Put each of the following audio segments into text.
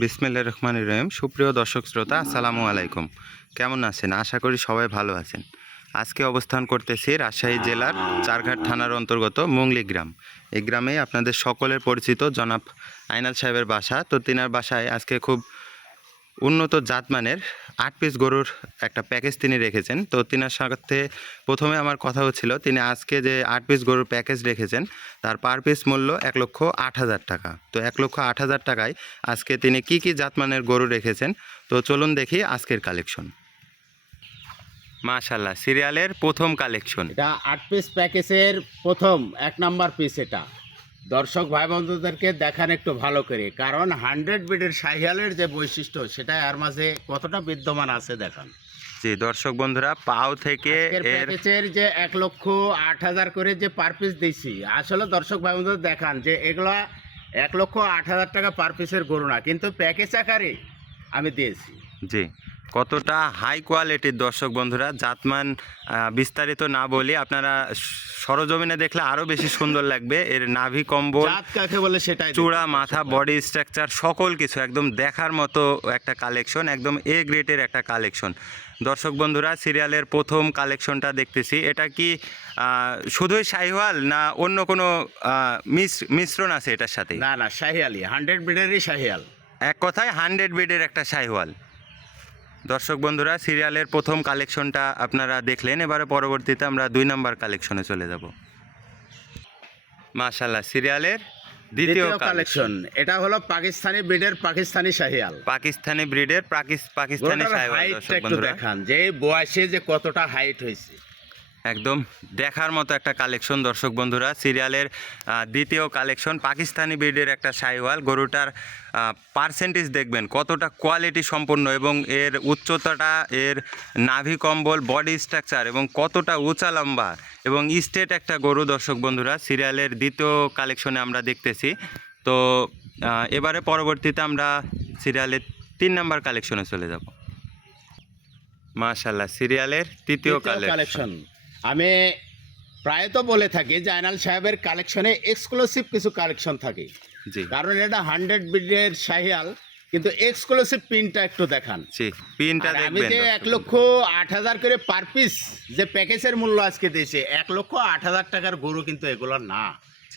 বিসমিল্লা রহমান রহিম। সুপ্রিয় দর্শক শ্রোতা, আসসালামু আলাইকুম। কেমন আছেন? আশা করি সবাই ভালো আছেন। আজকে অবস্থান করতেছি রাজশাহী জেলার চারঘাট থানার অন্তর্গত মুংলি গ্রাম। এই গ্রামে আপনাদের সকলের পরিচিত জনাব আইনাল সাহেবের বাসা। তো তিনার বাসায় আজকে খুব উন্নত জাতমানের আট পিস গরুর একটা প্যাকেজ তিনি রেখেছেন। তো তিনার সাথে প্রথমে আমার কথা হচ্ছিল, তিনি আজকে যে আট পিস গরুর প্যাকেজ রেখেছেন, তার পার পিস মূল্য এক লক্ষ আট হাজার টাকা। তো এক লক্ষ আট হাজার টাকায় আজকে তিনি কি কি জাতমানের গরু রেখেছেন? তো চলুন দেখি আজকের কালেকশন মাশাল্লাহ সিরিয়ালের প্রথম কালেকশন এটা আট পিস প্যাকেজের প্রথম, এক নাম্বার পিস এটা। দর্শক ভাই বন্ধুদেরকে দেখান একটু ভালো করে। কারণ হান্ড্রেড বিডের সাহিয়ালের যে বৈশিষ্ট্য সেটা এর মাঝে কতটা বিদ্যমান আছে দেখান। জি দর্শক বন্ধুরা পাও থেকে এর প্যাকেজের যে এক লক্ষ আট হাজার করে যে পার পিস দিছি আসলে দর্শক ভাই বন্ধুদের দেখান যে এগুলা এক লক্ষ আট হাজার টাকা পার পিসের গরু না কিন্তু প্যাকেজ আকারে আমি দিয়েছি। জি। কতটা হাই কোয়ালিটির দর্শক বন্ধুরা জাতমান বিস্তারিত না বলি আপনারা সরজমিনে দেখলে আরও বেশি সুন্দর লাগবে। এর নাভি কম্বল কাকে বলে সেটাই চূড়া মাথা বডি স্ট্রাকচার সকল কিছু একদম দেখার মতো একটা কালেকশন একদম এ গ্রেডের একটা কালেকশন দর্শক বন্ধুরা সিরিয়ালের প্রথম কালেকশনটা দেখতেছি। এটা কি শুধুই শাহিওয়াল না অন্য কোনো মিশ্রণ আছে এটার সাথে? না না শাহিয়ালি হান্ড্রেড বিডেরই শাহিয়াল এক কথায় হান্ড্রেড বেডের একটা শাহিওয়াল। দর্শক বন্ধুরা সিরিয়ালের প্রথম কালেকশনটা আপনারা দেখলেন এবারে পরবর্তীতে আমরা দুই নাম্বার কালেকশনে চলে যাব। মাশাল্লাহ সিরিয়ালের দ্বিতীয় কালেকশন। এটা হলো পাকিস্তানি ব্রিডের পাকিস্তানি শাহিয়াল। পাকিস্তানি ব্রিডের পাকিস্তানি শাহিয়াল দর্শক বন্ধুরা। দেখান যে বয়সে যে কতটা হাইট হয়েছে। একদম দেখার মতো একটা কালেকশন দর্শক বন্ধুরা। সিরিয়ালের দ্বিতীয় কালেকশন পাকিস্তানি ব্রিডের একটা সাইওয়াল। গরুটার পার্সেন্টেজ দেখবেন কতটা কোয়ালিটি সম্পন্ন এবং এর উচ্চতাটা এর নাভি কম্বল বডি স্ট্রাকচার এবং কতটা উঁচা লম্বা এবং স্টেট একটা গরু দর্শক বন্ধুরা। সিরিয়ালের দ্বিতীয় কালেকশনে আমরা দেখতেছি। তো এবারে পরবর্তীতে আমরা সিরিয়ালের তিন নাম্বার কালেকশনে চলে যাব। মাশাল্লাহ সিরিয়ালের তৃতীয় কালেকশন কালেকশন আমি প্রায়ত বলে থাকি যে আইনাল সাহেবের কালেকশনে এক্সক্লুসিভ কিছু কালেকশন থাকে। কারণ এটা হান্ড্রেড ব্রিডের শাহিয়াল কিন্তু এক্সক্লুসিভ পিনটা একটু দেখান। জি পিনটা আমি যে এক লক্ষ আট হাজার করে পার পিস যে প্যাকেজের মূল্য আজকে দিয়েছে এক লক্ষ আট হাজার টাকার গরু কিন্তু এগুলো না।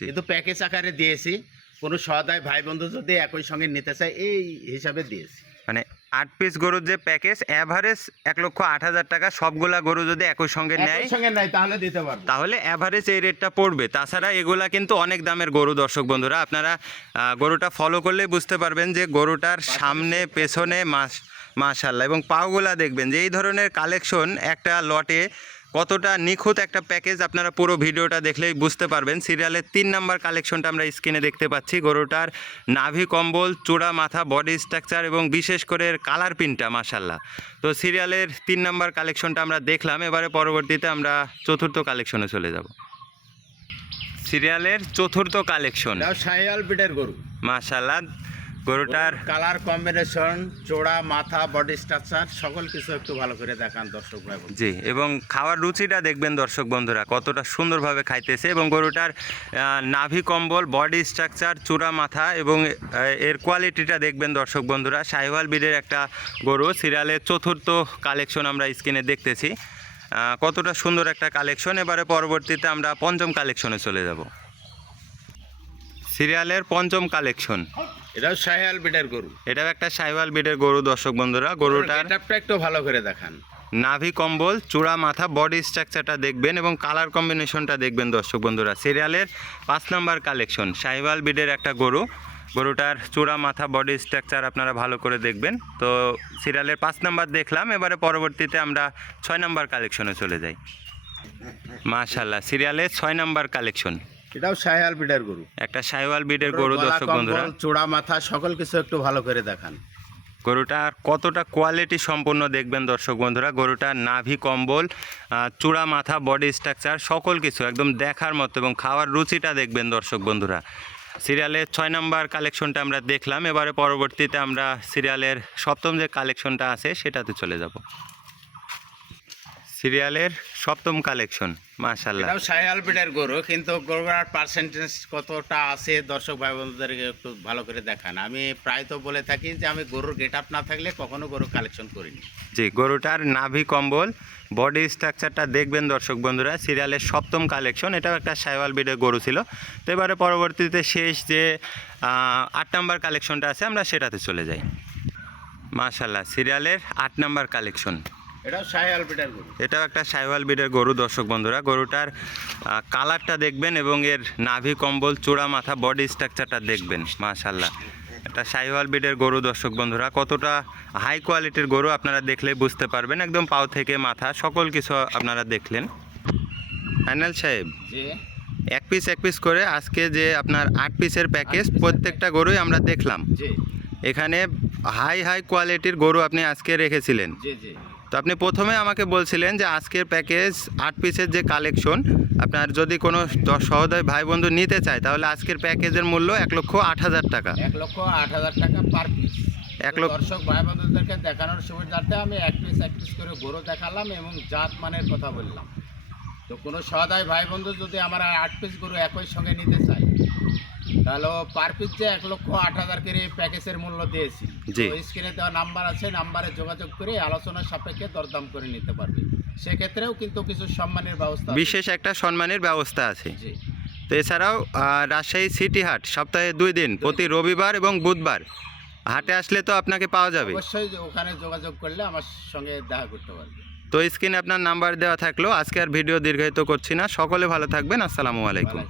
কিন্তু প্যাকেজ আকারে দিয়েছি কোনো সদায় ভাই বন্ধু যদি একই সঙ্গে নিতে চায় এই হিসাবে দিয়েছি। মানে আট পিস গরুর যে প্যাকেজ অ্যাভারেজ এক লক্ষ আট হাজার টাকা সবগুলা গরু যদি একই সঙ্গে নেয় সঙ্গে নেয় তাহলে দিতে পারব। তাহলে অ্যাভারেজ এই রেটটা পড়বে। তাছাড়া এগুলা কিন্তু অনেক দামের গরু দর্শক বন্ধুরা। আপনারা গরুটা ফলো করলে বুঝতে পারবেন যে গরুটার সামনে পেছনে মাস মাশাল্লাহ এবং পাওগুলা দেখবেন যে এই ধরনের কালেকশন একটা লটে কতটা নিখুঁত একটা প্যাকেজ আপনারা পুরো ভিডিওটা দেখলেই বুঝতে পারবেন। সিরিয়ালের তিন নাম্বার কালেকশনটা আমরা স্ক্রিনে দেখতে পাচ্ছি। গরুটার নাভি কম্বল চূড়া মাথা বডি স্ট্রাকচার এবং বিশেষ করে এর কালার প্রিন্টটা মাশাল্লাহ তো সিরিয়ালের তিন নাম্বার কালেকশনটা আমরা দেখলাম। এবারে পরবর্তীতে আমরা চতুর্থ কালেকশনে চলে যাব। সিরিয়ালের চতুর্থ কালেকশন। শাহিয়াল ব্রিডের গরু। মাশাল্লাহ গরুটার কালার কম্বিনেশন চোড়া মাথা বডি স্ট্রাকচার সকল কিছু একটু ভালো করে দেখান দর্শক ভাই জি এবং খাওয়ার রুচিটা দেখবেন দর্শক বন্ধুরা কতটা সুন্দরভাবে খাইতেছে এবং গরুটার নাভি কম্বল বডি স্ট্রাকচার চূড়া মাথা এবং এর কোয়ালিটিটা দেখবেন দর্শক বন্ধুরা। সাহিওয়াল বিডের একটা গরু সিরিয়ালের চতুর্থ কালেকশন আমরা স্ক্রিনে দেখতেছি। কতটা সুন্দর একটা কালেকশন এবারে পরবর্তীতে আমরা পঞ্চম কালেকশনে চলে যাব। সিরিয়ালের পঞ্চম কালেকশন এটাও শাহিয়াল ব্রিডের গরু। এটাও একটা সাইওয়াল বিডের গরু দর্শক বন্ধুরা গরুটার গেটআপটা একটু ভালো করে দেখান। নাভি কম্বল চূড়া মাথা বডি স্ট্রাকচারটা দেখবেন এবং কালার কম্বিনেশনটা দেখবেন দর্শক বন্ধুরা। সিরিয়ালের পাঁচ নাম্বার কালেকশন সাইওয়াল বিডের একটা গরু। গরুটার চূড়া মাথা বডি স্ট্রাকচার আপনারা ভালো করে দেখবেন। তো সিরিয়ালের পাঁচ নাম্বার দেখলাম এবারে পরবর্তীতে আমরা ছয় নাম্বার কালেকশনে চলে যাই। মাশাল্লাহ সিরিয়ালের ছয় নাম্বার কালেকশন এটাও শাহিয়াল ব্রিডের গরু। একটা সাইওয়াল বিডের গরু দর্শক বন্ধুরা। চূড়া মাথা সকল কিছু একটু ভালো করে দেখান। গরুটার কতটা কোয়ালিটি সম্পন্ন দেখবেন দর্শক বন্ধুরা? গরুটার নাভি কম্বল চূড়া মাথা বডি স্ট্রাকচার সকল কিছু একদম দেখার মতো এবং খাওয়ার রুচিটা দেখবেন দর্শক বন্ধুরা। সিরিয়ালের ছয় নাম্বার কালেকশনটা আমরা দেখলাম। এবারে পরবর্তীতে আমরা সিরিয়ালের সপ্তম যে কালেকশনটা আছে সেটাতে চলে যাব। সিরিয়ালের সপ্তম কালেকশন মাশাল্লাহ এটাও বিডের গরু কিন্তু গরুর পার্সেন্টেজ কতটা আছে দর্শক ভাই বন্ধুদেরকে একটু ভালো করে দেখান। আমি প্রায় তো বলে থাকি যে আমি গরুর গেট আপ না থাকলে কখনো গরু কালেকশন করিনি। জি গরুটার নাভি কম্বল বডি স্ট্রাকচারটা দেখবেন দর্শক বন্ধুরা সিরিয়ালের সপ্তম কালেকশন এটাও একটা সাইওয়াল বিডের গরু ছিল। তো এবারে পরবর্তীতে শেষ যে আট নাম্বার কালেকশনটা আছে আমরা সেটাতে চলে যাই। মাশাল্লাহ সিরিয়ালের আট নাম্বার কালেকশন এটাও একটা সাইওয়াল বিডের গরু দর্শক বন্ধুরা। গরুটার কালারটা দেখবেন এবং এর নাভি কম্বল চূড়া মাথা বডি স্ট্রাকচারটা দেখবেন মাশাল্লাহ একটা সাইওয়াল বিডের গরু দর্শক বন্ধুরা। কতটা হাই কোয়ালিটির গরু আপনারা দেখলে বুঝতে পারবেন। একদম পাও থেকে মাথা সকল কিছু আপনারা দেখলেন। ফাইনাল সাহেব এক পিস এক পিস করে আজকে যে আপনার আট পিসের প্যাকেজ প্রত্যেকটা গরুই আমরা দেখলাম। এখানে হাই হাই কোয়ালিটির গরু আপনি আজকে রেখেছিলেন। জি জি। তো আপনি প্রথমে আমাকে বলছিলেন যে আজকের প্যাকেজ আট পিসের যে কালেকশন আপনার যদি কোনো সহদয় ভাই বন্ধু নিতে চায় তাহলে আজকের প্যাকেজের মূল্য এক লক্ষ আট হাজার টাকা। এক লক্ষ আট হাজার টাকা পার পিস এক লক্ষ- দর্শক ভাই বন্ধুদেরকে দেখানোর সুবিধার্থে আমি এক পিস এক পিস করে গরু দেখালাম এবং জাত মানের কথা বললাম। তো কোনো সদাই ভাই বন্ধু যদি আমার আট পিস গরু একই সঙ্গে নিতে চায় তাহলে পার পিস যে এক লক্ষ আট হাজার করে প্যাকেজের মূল্য দিয়েছি। স্ক্রিনে দেওয়া নাম্বার আছে নাম্বারে যোগাযোগ করে আলোচনার সাপেক্ষে দরদাম করে নিতে পারবে। সেক্ষেত্রেও কিন্তু কিছু সম্মানের ব্যবস্থা বিশেষ একটা সম্মানের ব্যবস্থা আছে। তো এছাড়াও রাজশাহী সিটি হাট সপ্তাহে দুই দিন প্রতি রবিবার এবং বুধবার। হাটে আসলে তো আপনাকে পাওয়া যাবে। অবশ্যই ওখানে যোগাযোগ করলে আমার সঙ্গে দেখা করতে পারবে। তো স্ক্রিনে আপনার নাম্বার দেওয়া থাকল। আজকে আর ভিডিও দীর্ঘায়িত করছি না। সকলে ভালো থাকবেন। আসসালামু আলাইকুম।